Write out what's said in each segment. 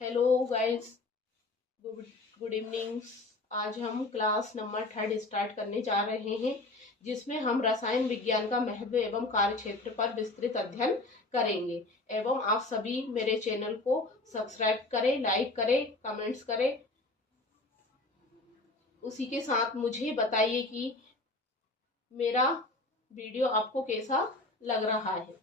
Hello guys, good good evening. आज हम class number 3 start करने जा रहे हैं, जिसमें हम रसायन विज्ञान का महत्व एवं कार्य क्षेत्र पर विस्तृत अध्ययन करेंगे। एवं आप सभी मेरे चैनल को सब्सक्राइब करें, लाइक करें, कमेंट्स करें। उसी के साथ मुझे बताइए कि मेरा वीडियो आपको कैसा लग रहा है।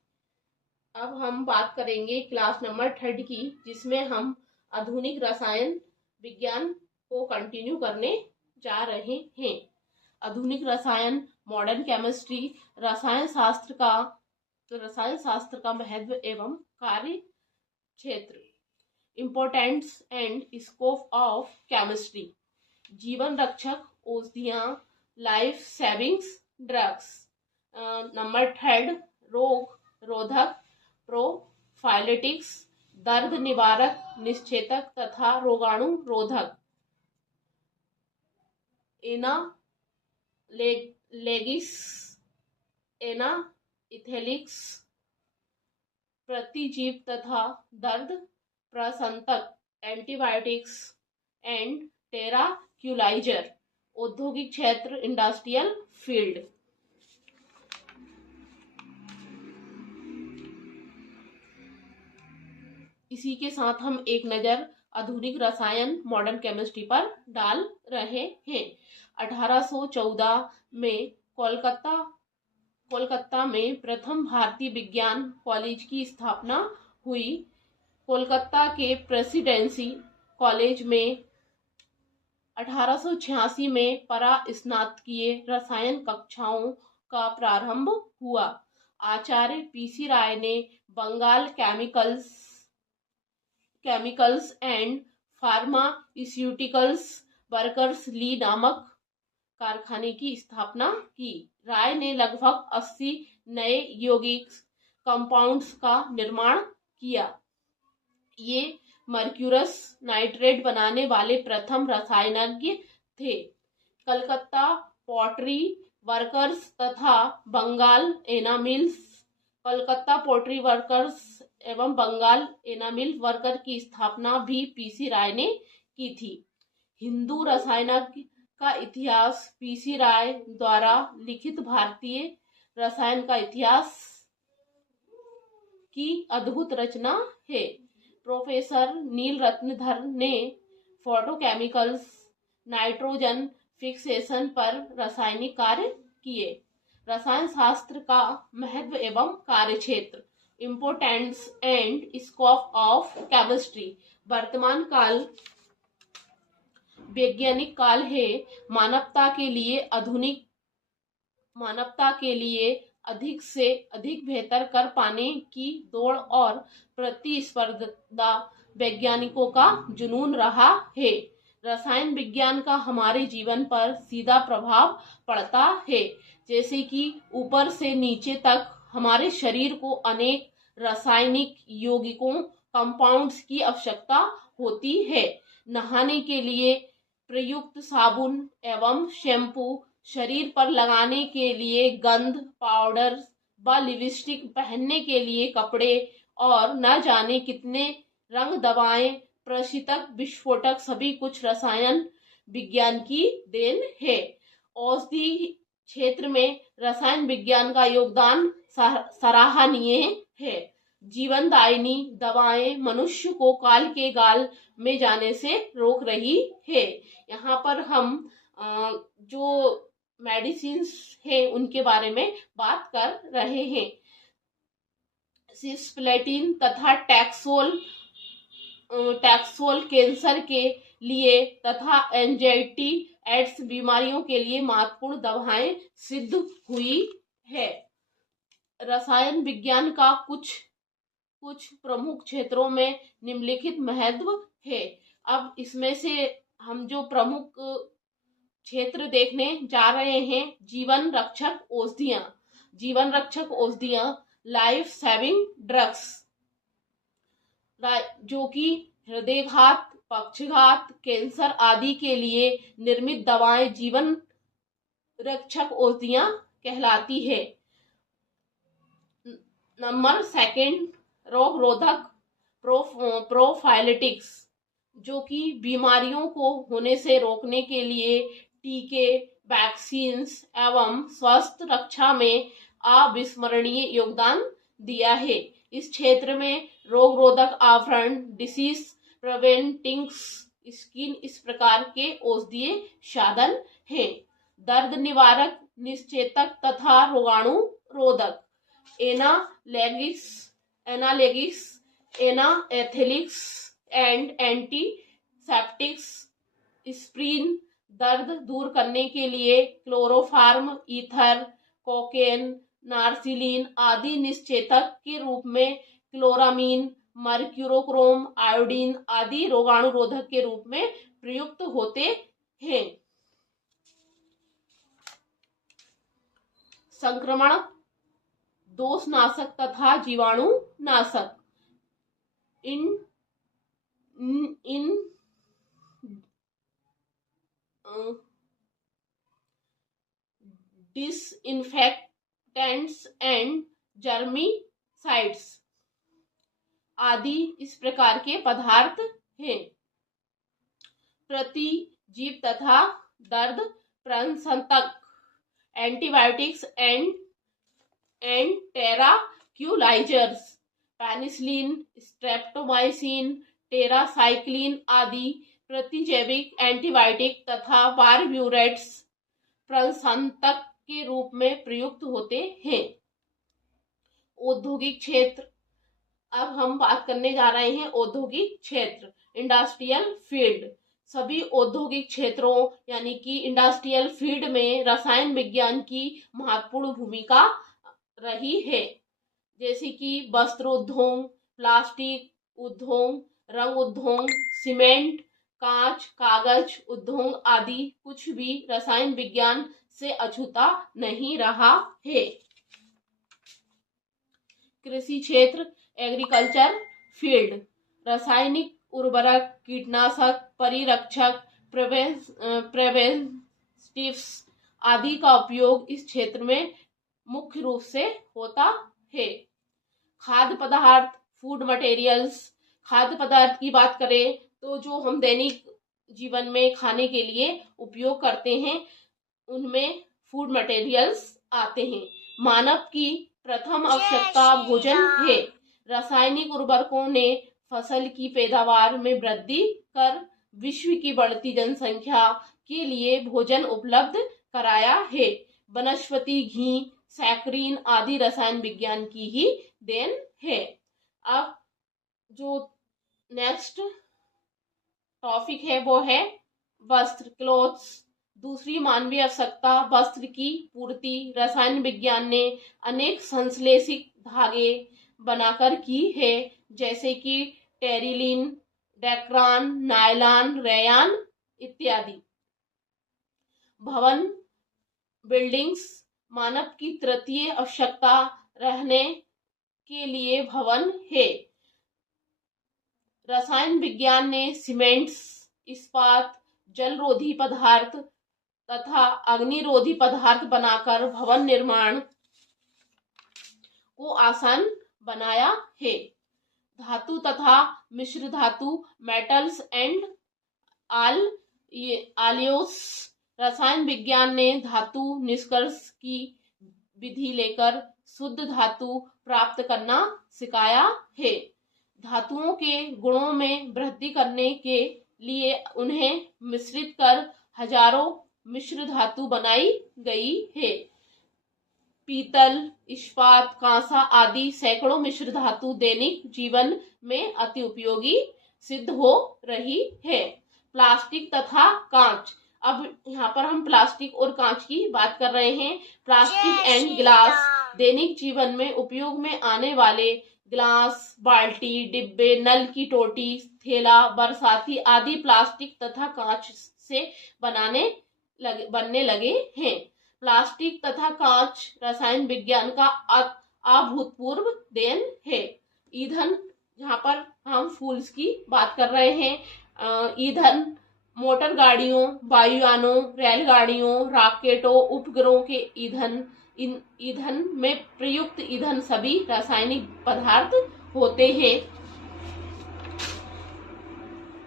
अब हम बात करेंगे क्लास नंबर 3 की, जिसमें हम आधुनिक रसायन विज्ञान को कंटिन्यू करने जा रहे हैं। आधुनिक रसायन, मॉडर्न केमिस्ट्री, रसायन शास्त्र का महत्व एवं कार्य क्षेत्र, importance and scope of chemistry, जीवन रक्षक औषधियां, लाइफ सेविंग्स ड्रग्स। नंबर 3, रोग रोधक, प्रोफाइलेटिक्स, दर्द निवारक, निश्चेतक तथा रोगाणु रोधक, एनालेगिक्स, एनाइथेलिक्स, प्रतिजीव तथा दर्द प्रशमनक, एंटीबायोटिक्स एंड टेराक्यूलाइजर, औद्योगिक क्षेत्र, इंडस्ट्रियल फील्ड। इसी के साथ हम एक नज़र आधुनिक रसायन, मॉडर्न केमिस्ट्री पर डाल रहे हैं। 1814 में कोलकाता में प्रथम भारतीय विज्ञान कॉलेज की स्थापना हुई। कोलकाता के प्रेसिडेंसी कॉलेज में 1886 में परास्नातकीय रसायन कक्षाओं का प्रारंभ हुआ। आचार्य पीसी राय ने Bengal chemicals and pharmaceuticals workers ली नामक कारखाने की स्थापना की। राय ने लगभग 80 नए यौगिक कंपाउंड्स का निर्माण किया। ये मर्क्यूरस नाइट्रेट बनाने वाले प्रथम रसायनज्ञ थे। कलकत्ता पॉटरी वर्कर्स तथा बंगाल एनामिल्स, कलकत्ता पोट्री वर्कर्स एवं बंगाल एनामिल वर्कर की स्थापना भी पीसी राय ने की थी। हिंदू रसायनज्ञ का इतिहास पीसी राय द्वारा लिखित भारतीय रसायन का इतिहास की अद्भुत रचना है। प्रोफेसर नील रत्नधर ने फोटोकेमिकल्स, नाइट्रोजन फिक्सेशन पर रासायनिक कार्य किए। रसायन शास्त्र का महत्व एवं कार्य क्षेत्र, importance and scope of chemistry. वर्तमान काल वैज्ञानिक काल है। मानवता के लिए अधिक से अधिक बेहतर कर पाने की दौड़ और प्रतिस्पर्धा वैज्ञानिकों का जुनून रहा है। रसायन विज्ञान का हमारे जीवन पर सीधा प्रभाव पड़ता है। जैसे कि ऊपर से नीचे तक हमारे शरीर को अनेक रासायनिक यौगिकों कंपाउंड्स की आवश्यकता होती है। नहाने के लिए प्रयुक्त साबुन एवं शैम्पू, शरीर पर लगाने के लिए गंध, पाउडर व लिपस्टिक, पहनने के लिए कपड़े और न जाने कितने रंग, दवाएं, प्रशीतक, विस्फोटक, सभी कुछ रसायन विज्ञान की देन है। औषधि क्षेत्र में रसायन विज्ञान का योगदान सराहनीय है। जीवनदायिनी दवाएं मनुष्य को काल के गाल में जाने से रोक रही है। यहाँ पर हम जो मेडिसिन है उनके बारे में बात कर रहे हैं। सिस्प्लेटिन तथा टैक्सोल कैंसर के लिए तथा एंजाइटी एड्स बीमारियों के लिए महत्वपूर्ण दवाएं सिद्ध हुई है। रसायन विज्ञान का कुछ प्रमुख क्षेत्रों में निम्नलिखित महत्व है। अब इसमें से हम जो प्रमुख क्षेत्र देखने जा रहे हैं, जीवन रक्षक औषधियां, लाइफ सेविंग ड्रग्स, जो कि हृदयघात, पक्षघात, कैंसर आदि के लिए निर्मित दवाएं जीवन रक्षक औषधियां कहलाती है। नंबर 2, रोग रोधक प्रोफाइलेटिक्स, जो कि बीमारियों को होने से रोकने के लिए टीके, वैक्सीन्स एवं स्वास्थ्य रक्षा में अविस्मरणीय योगदान दिया है। इस क्षेत्र में रोग रोधक आवरण, डिसीज प्रिवेंटिंग्स, स्किन इस प्रकार के औषधीय साधन हैं। दर्द निवारक, निश्चेतक तथा रोगाणु रोधक, एनालेगिक्स, एनाएथेलिक्स एंड एंटीसेप्टिक्स, एस्पिरिन, दर्द दूर करने के लिए क्लोरोफार्म, ईथर, कोकेन, नार्सिलिन आदि निश्चेतक के रूप में क्लोरामीन, मर्क्यूरोक्रोम, आयोडीन आदि रोगाणु रोधक के रूप में प्रयुक्त होते हैं। संक्रमण, दोषनाशक तथा जीवाणु नाशक, डिसइंफेक्टेंट्स एंड जर्मीसाइड्स आदि इस प्रकार के पदार्थ हैं। प्रतिजीव तथा दर्द प्रशमनक, एंटीबायोटिक्स एंड टेराक्यूलाइजर्स, पेनिसिलिन, स्ट्रेप्टोमाइसिन, टेरासाइक्लिन आदि प्रतिजैविक एंटीबायोटिक तथा बारब्यूरेट्स प्रशमनक के रूप में प्रयुक्त होते हैं। औद्योगिक क्षेत्र, अब हम बात करने जा रहे हैं औद्योगिक क्षेत्र, इंडस्ट्रियल फील्ड। सभी औद्योगिक क्षेत्रों यानी कि इंडस्ट्रियल फील्ड में रसायन विज्ञान की महत्वपूर्ण भूमिका रही है, जैसे कि वस्त्रोद्योग, प्लास्टिक उद्योग, रंग उद्योग, सीमेंट, कांच, कागज उद्योग आदि कुछ भी रसायन विज्ञान से अछूता नहीं रहा है। कृषि क्षेत्र, एग्रीकल्चर फील्ड, रासायनिक उर्वरक, कीटनाशक, परिरक्षक, प्रिवेंटिव्स आदि का उपयोग इस क्षेत्र में मुख्य रूप से होता है। खाद्य पदार्थ, फूड मटेरियल्स, खाद्य पदार्थ की बात करें तो जो हम दैनिक जीवन में खाने के लिए उपयोग करते हैं उनमें फूड मटेरियल्स आते हैं। मानव की प्रथम आवश्यकता भोजन है। रासायनिक उर्वरकों ने फसल की पैदावार में वृद्धि कर विश्व की बढ़ती जनसंख्या के लिए भोजन उपलब्ध कराया है। वनस्पति घी, सैकरीन आदि रसायन विज्ञान की ही देन है। अब जो नेक्स्ट टॉपिक है वो है वस्त्र, क्लोथ्स। दूसरी मानवीय आवश्यकता वस्त्र की पूर्ति रसायन विज्ञान ने अनेक संश्लेषित धागे बनाकर की है, जैसे कि टेरिलिन, डेक्रान, नायलॉन, रेयान इत्यादि। भवन, बिल्डिंग्स, मानव की तृतीय आवश्यकता रहने के लिए भवन है। रसायन विज्ञान ने सीमेंट्स, इस्पात, जलरोधी पदार्थ तथा अग्निरोधी पदार्थ बनाकर भवन निर्माण को आसान बनाया है। धातु तथा मिश्र धातु, मेटल्स एंड आलियोस, रसायन विज्ञान ने धातु निष्कर्ष की विधि लेकर शुद्ध धातु प्राप्त करना सिखाया है। धातुओं के गुणों में वृद्धि करने के लिए उन्हें मिश्रित कर हजारों मिश्र धातु बनाई गई है। पीतल, इस्पात, कांसा आदि सैकड़ों मिश्र धातु दैनिक जीवन में अति उपयोगी सिद्ध हो रही है। प्लास्टिक तथा कांच, अब यहाँ पर हम प्लास्टिक और कांच की बात कर रहे हैं। प्लास्टिक एंड ग्लास, दैनिक जीवन में उपयोग में आने वाले ग्लास, बाल्टी, डिब्बे, नल की टोटी, थैला, बरसाती आदि प्लास्टिक तथा कांच से बनने लगे हैं। प्लास्टिक तथा कांच रसायन विज्ञान का अभूतपूर्व देन है। ईंधन, यहाँ पर हम फ्यूल्स की बात कर रहे हैं। ईंधन मोटर गाड़ियों, वायुयानों, रेलगाड़ियों, रॉकेटों, उपग्रहों के ईंधन में प्रयुक्त ईंधन सभी रासायनिक पदार्थ होते हैं।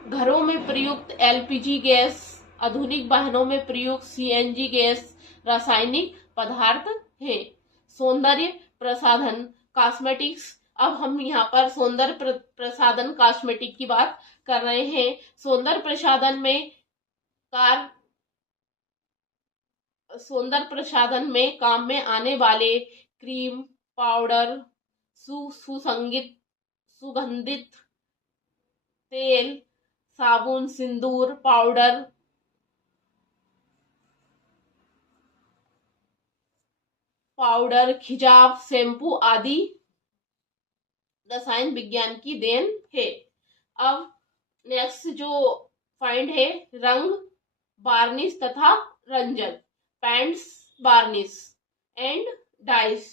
घरों में प्रयुक्त एलपीजी गैस, आधुनिक वाहनों में प्रयुक्त सीएनजी गैस रासायनिक पदार्थ है। सौंदर्य प्रसाधन कॉस्मेटिक्स, अब हम यहाँ पर सौंदर्य प्रसाधन कॉस्मेटिक की बात कर रहे हैं। सौंदर्य प्रसाधन में काम में आने वाले क्रीम, पाउडर, सुगंधित तेल, साबुन, सिंदूर, पाउडर, खिजाव, शैम्पू आदि रसायन विज्ञान की देन है। अब नेक्स्ट जो फाइंड है, रंग, वार्निश तथा रंजक, पेंट्स, वार्निश एंड डाइस।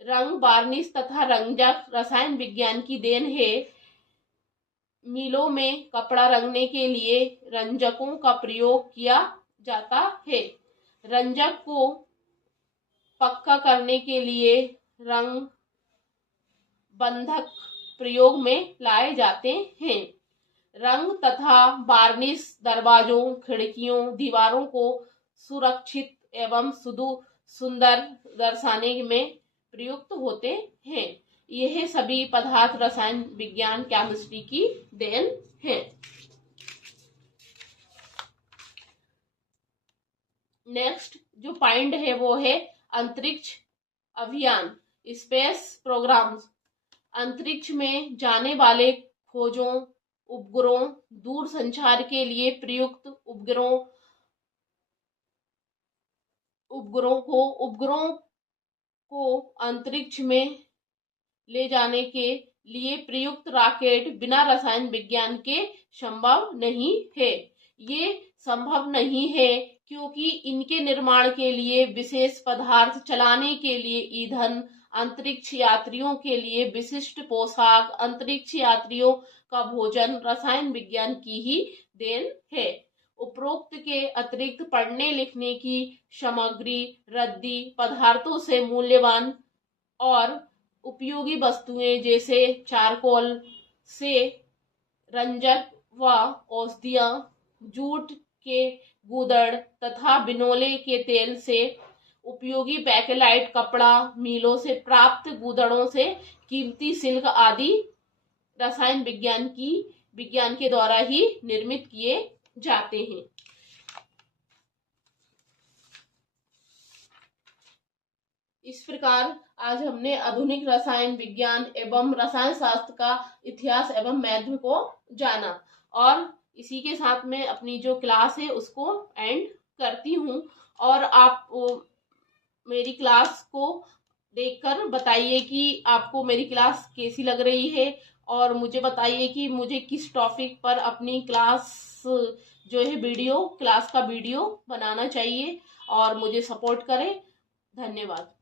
रंग, वार्निश तथा रंजक रसायन विज्ञान की देन है। मिलों में कपड़ा रंगने के लिए रंजकों का प्रयोग किया जाता है। रंजक को पक्का करने के लिए रंग बंधक प्रयोग में लाए जाते हैं। रंग तथा वार्निश दरवाजों, खिड़कियों, दीवारों को सुरक्षित एवं सुंदर दर्शाने में प्रयुक्त होते हैं। यह सभी पदार्थ रसायन विज्ञान केमिस्ट्री की देन है। नेक्स्ट जो पॉइंट है वो है अंतरिक्ष अभियान, स्पेस प्रोग्राम्स। अंतरिक्ष में जाने वाले खोजों, उपग्रहों, दूर संचार के लिए प्रयुक्त उपग्रहों को अंतरिक्ष में ले जाने के लिए प्रयुक्त रॉकेट बिना रसायन विज्ञान के संभव नहीं है। ये संभव नहीं है क्योंकि इनके निर्माण के लिए विशेष पदार्थ, चलाने के लिए ईंधन, अंतरिक्ष यात्रियों के लिए विशिष्ट पोशाक, अंतरिक्ष यात्रियों का भोजन रसायन विज्ञान की ही देन है। उपरोक्त के अतिरिक्त पढ़ने लिखने की सामग्री, रद्दी पदार्थों से मूल्यवान और उपयोगी वस्तुएं जैसे चारकोल से रंजक व औषधियां, जूट के गूदड़ तथा बिनोले के तेल से उपयोगी बैकेलाइट, कपड़ा, मिलों से प्राप्त गूदड़ों से कीमती सिल्क आदि रसायन विज्ञान के द्वारा ही निर्मित किए जाते हैं। इस प्रकार आज हमने आधुनिक रसायन विज्ञान एवं रसायन शास्त्र का इतिहास एवं महत्व को जाना और इसी के साथ में अपनी जो क्लास है उसको एंड करती हूँ। और आप मेरी क्लास को देखकर बताइए कि आपको मेरी क्लास कैसी लग रही है और मुझे बताइए कि मुझे किस टॉपिक पर अपनी क्लास जो है क्लास का वीडियो बनाना चाहिए और मुझे सपोर्ट करें। धन्यवाद।